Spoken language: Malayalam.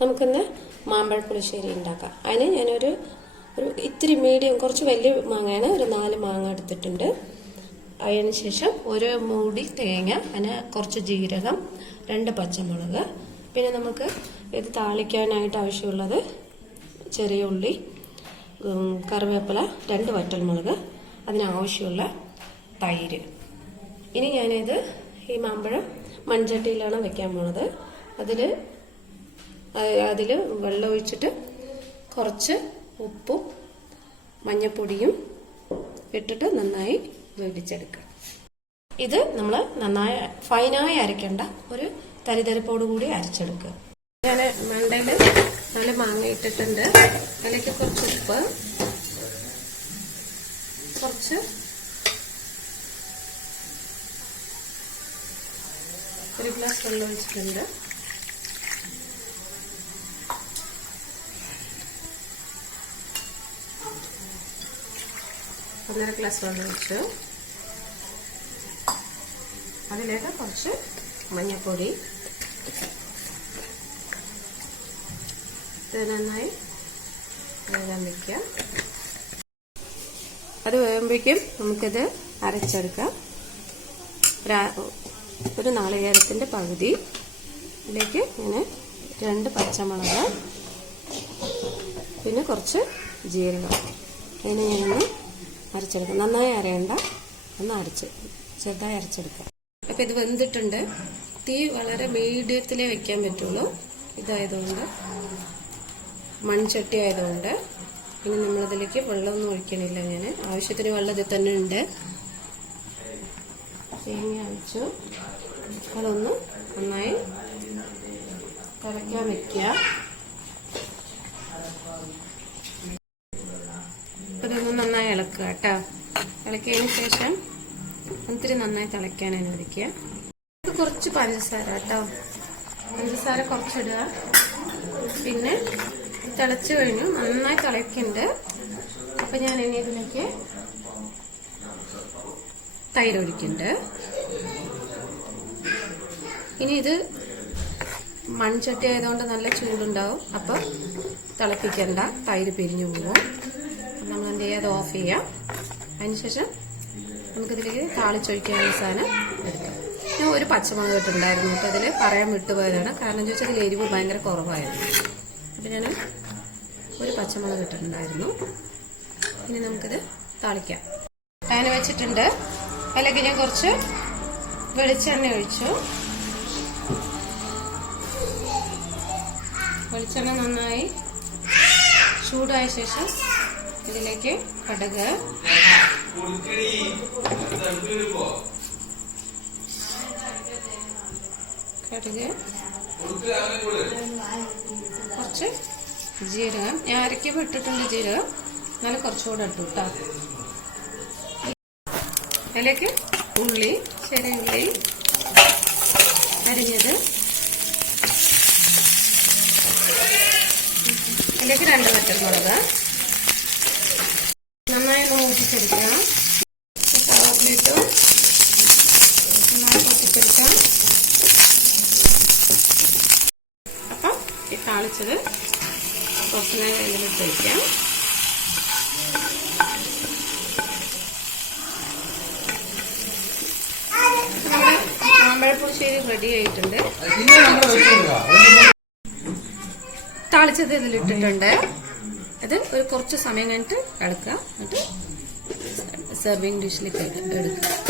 നമുക്കിന്ന് മാമ്പഴ പുളിശ്ശേരി ഉണ്ടാക്കാം. അതിന് ഞാനൊരു ഇത്തിരി മീഡിയം, കുറച്ച് വലിയ മാങ്ങയാണ്, ഒരു 4 മാങ്ങ എടുത്തിട്ടുണ്ട്. അതിന് ശേഷം ഒരു മൂടി തേങ്ങ, അതിന് കുറച്ച് ജീരകം, 2 പച്ചമുളക്, പിന്നെ നമുക്ക് ഇത് താളിക്കാനായിട്ട് ആവശ്യമുള്ളത് ചെറിയ ഉള്ളി, കറിവേപ്പില, 2 വറ്റൽമുളക്, അതിനാവശ്യമുള്ള തൈര്. ഇനി ഞാനിത് ഈ മാമ്പഴം മൺചട്ടിയിലാണ് വെക്കാൻ പോണത്. അതിൽ വെള്ളം ഒഴിച്ചിട്ട് കുറച്ച് ഉപ്പും മഞ്ഞപ്പൊടിയും ഇട്ടിട്ട് നന്നായി വേവിച്ചെടുക്കുക. ഇത് നമ്മൾ നന്നായി ഫൈനായി അരയ്ക്കേണ്ട, ഒരു തരിതരിപ്പോട് കൂടി അരച്ചെടുക്കുക. ഞാൻ മണ്ടയിൽ 4 മാങ്ങ ഇട്ടിട്ടുണ്ട്. അതിലേക്ക് കുറച്ച് ഉപ്പ്, കുറച്ച് ഒരു ഗ്ലാസ് വെള്ളം ഒഴിച്ചിട്ടുണ്ട്. ഒന്നര ഗ്ലാസ് വെള്ളം ഒഴിച്ചു. അതിലേക്ക് കുറച്ച് മഞ്ഞൾപ്പൊടി, ഇത് നന്നായി വേകാൻ വയ്ക്കാം. അത് വേകുമ്പോഴേക്കും നമുക്കിത് അരച്ചെടുക്കാം. ഒരു നാളികേരത്തിൻ്റെ പകുതി, ഇതിലേക്ക് ഇങ്ങനെ 2 പച്ചമുളക്, പിന്നെ കുറച്ച് ജീരകം, അതിനെ ഞാനൊന്ന് അരച്ചെടുക്കാം. നന്നായി അരയണ്ട, ഒന്ന് ചെറുതായി അരച്ചെടുക്കാം. അപ്പം ഇത് വെന്തിട്ടുണ്ട്. തീ വളരെ മീഡിയത്തിലേ വെക്കാൻ പറ്റുള്ളൂ. ഇതായതുകൊണ്ട്, മൺചട്ടി ആയതുകൊണ്ട്. ഇനി നമ്മളതിലേക്ക് വെള്ളമൊന്നും ഒഴിക്കണില്ല. ഞാൻ ആവശ്യത്തിന് വെള്ളം ഇതിൽ തന്നെ ഉണ്ട്. തേങ്ങ ഒഴിച്ചു അതൊന്ന് നന്നായി തിളയ്ക്കാൻ വെക്കുക. അതൊന്ന് നന്നായി ഇളക്കുക കേട്ടോ. ഇളക്കിയതിന് ശേഷം ഒത്തിരി നന്നായി തിളയ്ക്കാൻ അനുവദിക്കുക. കുറച്ച് പഞ്ചസാര കേട്ടോ, പഞ്ചസാര കുറച്ചിടുക. പിന്നെ തിളച്ചു കഴിഞ്ഞു, നന്നായി തിളയ്ക്കുന്നുണ്ട്. അപ്പം ഞാൻ ഇനി ഇതിലേക്ക് തൈര് ഒഴിക്കുന്നുണ്ട്. ഇനി ഇത് മൺചട്ടി ആയതുകൊണ്ട് നല്ല ചൂടുണ്ടാവും. അപ്പം തിളപ്പിക്കണ്ട, തൈര് പിരിഞ്ഞു പോകും. നമ്മൾ എന്ത് ചെയ്യുക, അത് ഓഫ് ചെയ്യാം. അതിനുശേഷം നമുക്കിതിലേക്ക് താളിച്ചൊഴിക്കാനുള്ള സാധനം എടുക്കാം. ഞാൻ ഒരു പച്ചമുളക് ഇട്ടുണ്ടായിരുന്നു. അപ്പം അതിൽ പറയാൻ വിട്ടുപോയതാണ്. കാരണം എന്ന് ചോദിച്ചാൽ അതിൽ എരിവ് ഭയങ്കര കുറവായിരുന്നു. അപ്പം ഞാൻ ഒരു പച്ചമുളക് ഇട്ടിട്ടുണ്ടായിരുന്നു. ഇനി നമുക്കിത് താളിക്കാം. പാൻ വെച്ചിട്ടുണ്ട്. അതിലേക്ക് ഞാൻ കുറച്ച് വെളിച്ചെണ്ണ ഒഴിച്ചു. വെളിച്ചെണ്ണ നന്നായി ചൂടായ ശേഷം ഇതിലേക്ക് കടുക്, കുറച്ച് ജീരകം, ഞാൻ അരയ്ക്കുമ്പോൾ ഇട്ടിട്ടുണ്ട് ജീരകം, എന്നാലും കുറച്ചുകൂടെ ഇട്ടു കേട്ടോ. അതിലേക്ക് ഉള്ളി, ചെറിയ ഉള്ളി അരിഞ്ഞത്, അതിലേക്ക് 2 വറ്റൽമുളക്, നന്നായി മൂപ്പിച്ചെടുക്കുക. കറിവേപ്പിലിട്ടു നന്നായി പൊട്ടിച്ചെടുക്കാം. അപ്പം ഈ താളിച്ചത് കുറച്ച് നേരം ഇതിലിട്ട് വയ്ക്കാം. മാമ്പഴപ്പുളിശ്ശേരി റെഡി ആയിട്ടുണ്ട്. താളിച്ചത് ഇതിലിട്ടിട്ടുണ്ട്. അത് ഒരു കുറച്ച് സമയം കഴിഞ്ഞിട്ട് ഇളക്കുക. എന്നിട്ട് സെർവിങ് ഡിഷിലേക്ക് എടുക്കുക.